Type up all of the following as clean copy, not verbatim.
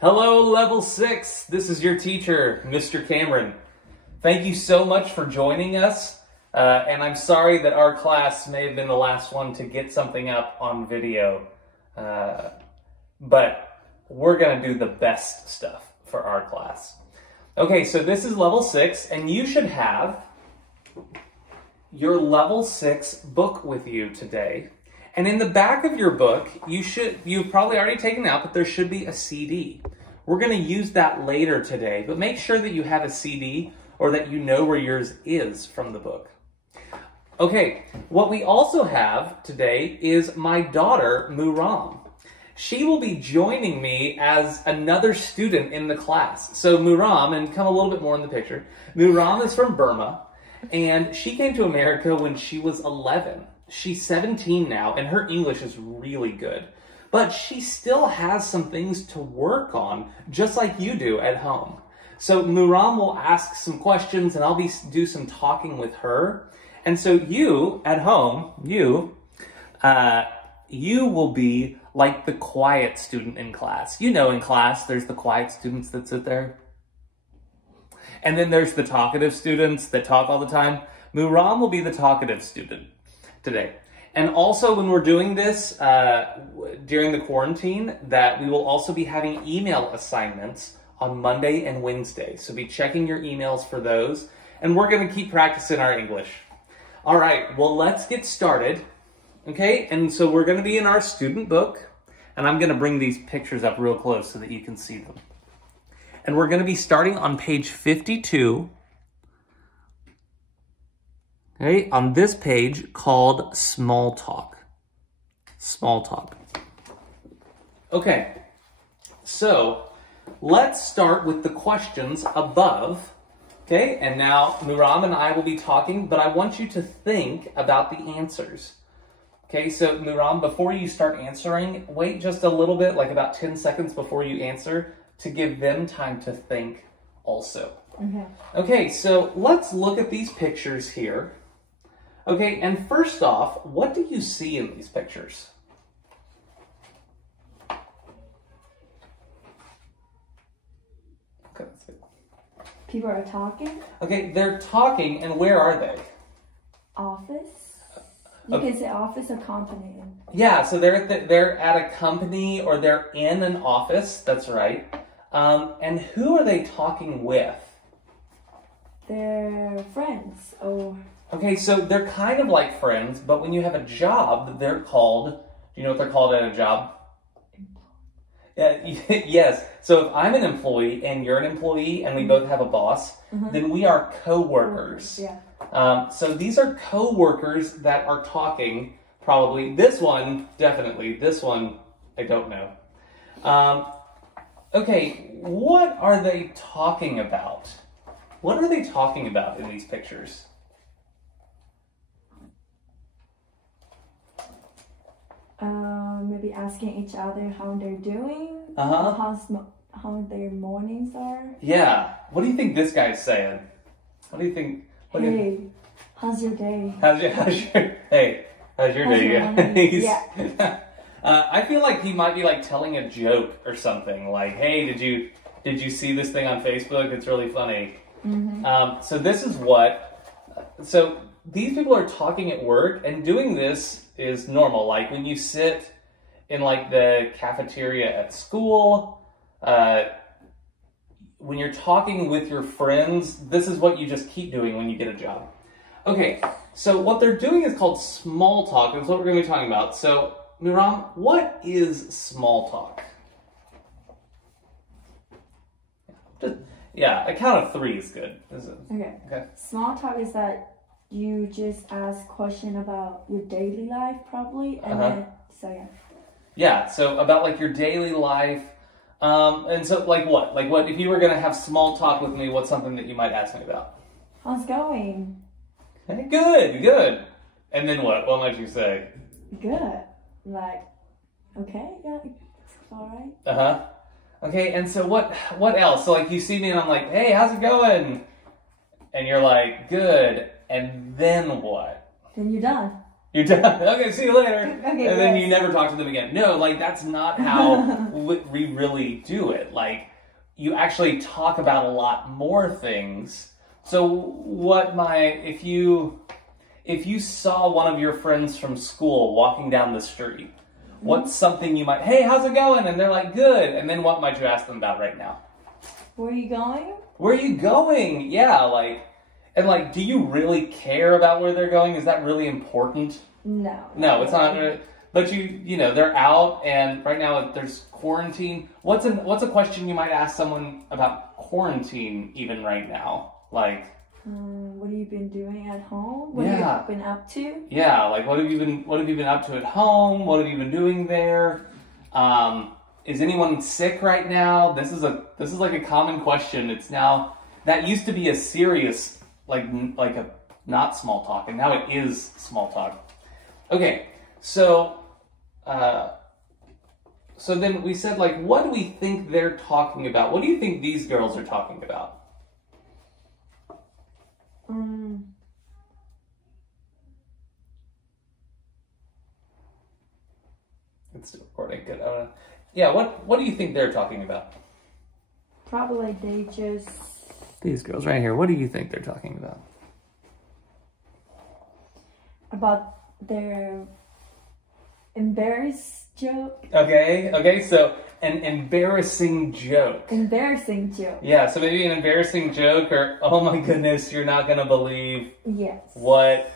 Hello, Level 6. This is your teacher, Mr. Cameron. Thank you so much for joining us. And I'm sorry that our class may have been the last one to get something up on video. But we're going to do the best stuff for our class. Okay, so this is Level 6, and you should have your Level 6 book with you today. And in the back of your book, you've probably already taken out, but there should be a CD. We're going to use that later today, but make sure that you have a CD or that you know where yours is from the book. Okay, what we also have today is my daughter, Muram. She will be joining me as another student in the class. So Muram, and come a little bit more in the picture, Muram is from Burma, and she came to America when she was 11. She's 17 now, and her English is really good. But she still has some things to work on, just like you do at home. So Muram will ask some questions, and I'll do some talking with her. And so you, at home, you will be like the quiet student in class. You know, in class, there's the quiet students that sit there. And then there's the talkative students that talk all the time. Muram will be the talkative student today. And also when we're doing this during the quarantine, that we will also be having email assignments on Monday and Wednesday. So be checking your emails for those. And we're going to keep practicing our English. All right, well, let's get started. Okay, and so we're going to be in our student book. And I'm going to bring these pictures up real close so that you can see them. And we're going to be starting on page 52. Okay, on this page called Small Talk. Small Talk. Okay, so let's start with the questions above. Okay, and now Muram and I will be talking, but I want you to think about the answers. Okay, so Muram, before you start answering, wait just a little bit, like about 10 seconds before you answer, to give them time to think also. Okay, so let's look at these pictures here. Okay, and first off, what do you see in these pictures? Okay, that's good. People are talking. Okay, they're talking, and where are they? Office. You can say office or company. Yeah, so they're at a company or they're in an office. That's right. And who are they talking with? They're friends or... Okay, so they're kind of like friends, but when you have a job, they're called... Do you know what they're called at a job? Yes. So if I'm an employee and you're an employee and we both have a boss, then we are co-workers. Yeah. So these are co-workers that are talking, probably. This one, definitely. This one, I don't know. Okay, what are they talking about? What are they talking about in these pictures? Maybe asking each other how they're doing. How their mornings are. Yeah. What do you think this guy's saying? What do you think? How's your day? How's your day? Yeah. I feel like he might be like telling a joke or something. Like, hey, did you see this thing on Facebook? It's really funny. So this is so these people are talking at work, and doing this is normal. Like when you sit in like the cafeteria at school, when you're talking with your friends, this is what you just keep doing when you get a job. Okay, so what they're doing is called small talk. That's what we're going to be talking about. So, Muram, what is small talk? Yeah, a count of 3 is good. Okay. Small talk is that you just ask question about your daily life, probably, and then, so yeah. Yeah, so about like your daily life, and so like what? Like what, if you were going to have small talk with me, what's something that you might ask me about? How's it going? Okay, good. And then what? What might you say? Good. Like, okay, yeah, it's alright. Okay, and so what else? So like you see me and I'm like, hey, how's it going? And you're like, good. And then what? Then you're done. You're done. Okay, see you later. Okay, and then yes. you never talk to them again. No, like that's not how we really do it. Like you actually talk about a lot more things. So if you saw one of your friends from school walking down the street, what's something you might, hey, how's it going? And they're like, good. And then what might you ask them about right now? Where are you going? Where are you going? Yeah, like, do you really care about where they're going? Is that really important? No. No, it's not. But you know, they're out, and right now there's quarantine. What's a question you might ask someone about quarantine even right now? Like, what have you been doing at home? What Yeah. have you been up to? yeah, like what have you been up to at home? What have you been doing there? Is anyone sick right now? This is like a common question. It's now that used to be a serious like a not small talk, and now it is small talk. Okay, so then we said like, what do we think they're talking about? What do you think these girls are talking about? It's still recording. Good. Yeah. What do you think they're talking about? Probably they just These girls right here. What do you think they're talking about? about their embarrassed joke. Okay. So an embarrassing joke. Embarrassing joke. Yeah. So maybe an embarrassing joke, or oh my goodness, you're not gonna believe Yes. what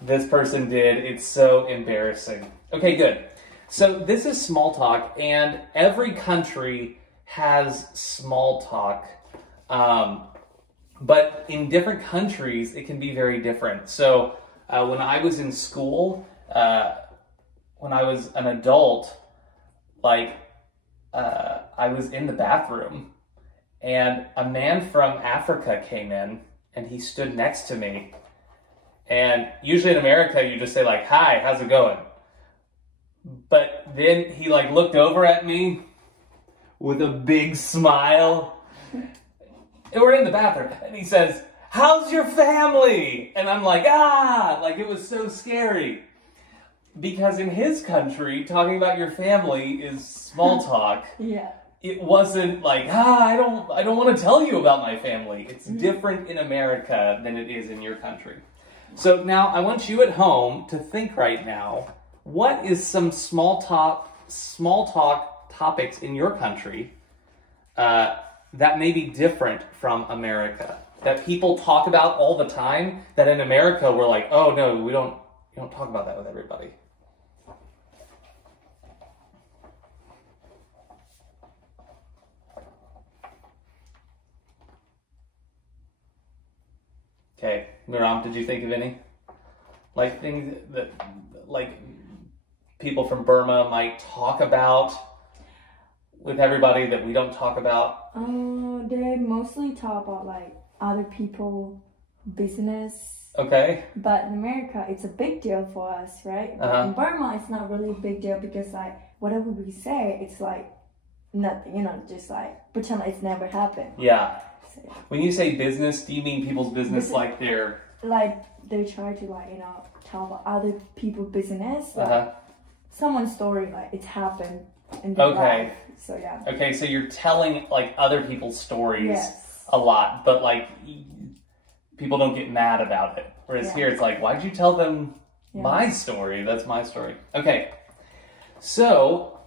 this person did. It's so embarrassing. Okay, good. So this is small talk, and every country has small talk. But in different countries, it can be very different. So when I was in school, when I was an adult, like I was in the bathroom, and a man from Africa came in, and he stood next to me. And usually in America, you just say like, hi, how's it going? But then he like looked over at me with a big smile. And we're in the bathroom, and he says, how's your family? And I'm like, like it was so scary. Because in his country, talking about your family is small talk. Yeah. It wasn't like, I don't want to tell you about my family. It's different in America than it is in your country. So now I want you at home to think right now, what is some small talk topics in your country that may be different from America, that people talk about all the time, that in America we're like, oh no, we don't talk about that with everybody. Okay, Miram, did you think of any? Like things that, like, people from Burma might talk about with everybody that we don't talk about? They mostly talk about like other people business. Okay. But in America, it's a big deal for us, right? But in Burma, it's not really a big deal because like whatever we say, it's like nothing, just like pretend like it's never happened. Yeah. So, When you say business, do you mean people's business like their... like they try to like talk about other people's business, like someone's story, like it's happened in their life. So yeah. Okay, so you're telling like other people's stories Yes. a lot, but like people don't get mad about it. Whereas here it's like, why'd you tell them my story? That's my story. Okay, so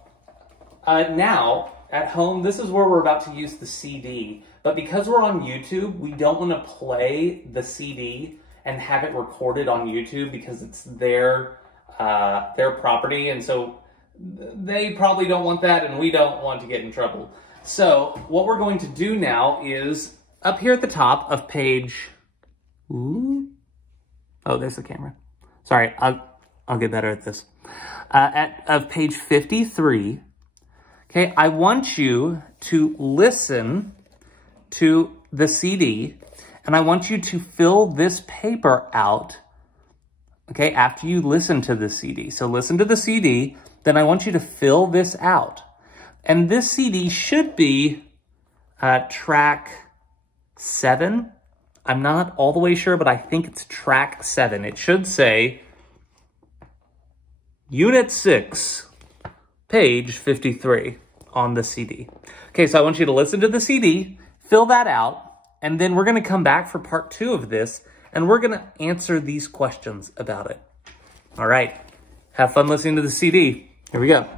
now at home, this is where we're about to use the CD. But because we're on YouTube, we don't want to play the CD and have it recorded on YouTube because it's their property, and so they probably don't want that, and we don't want to get in trouble. So what we're going to do now is up here at the top of page... Ooh. Oh, there's the camera. Sorry, I'll get better at this. Of page 53, okay, I want you to listen to the CD, and I want you to fill this paper out, okay, after you listen to the CD. So listen to the CD, then I want you to fill this out. And this CD should be track 7. I'm not all the way sure, but I think it's track 7. It should say Unit 6, page 53 on the CD. Okay, so I want you to listen to the CD, fill that out, and then we're going to come back for part 2 of this, and we're going to answer these questions about it. All right, have fun listening to the CD. Here we go.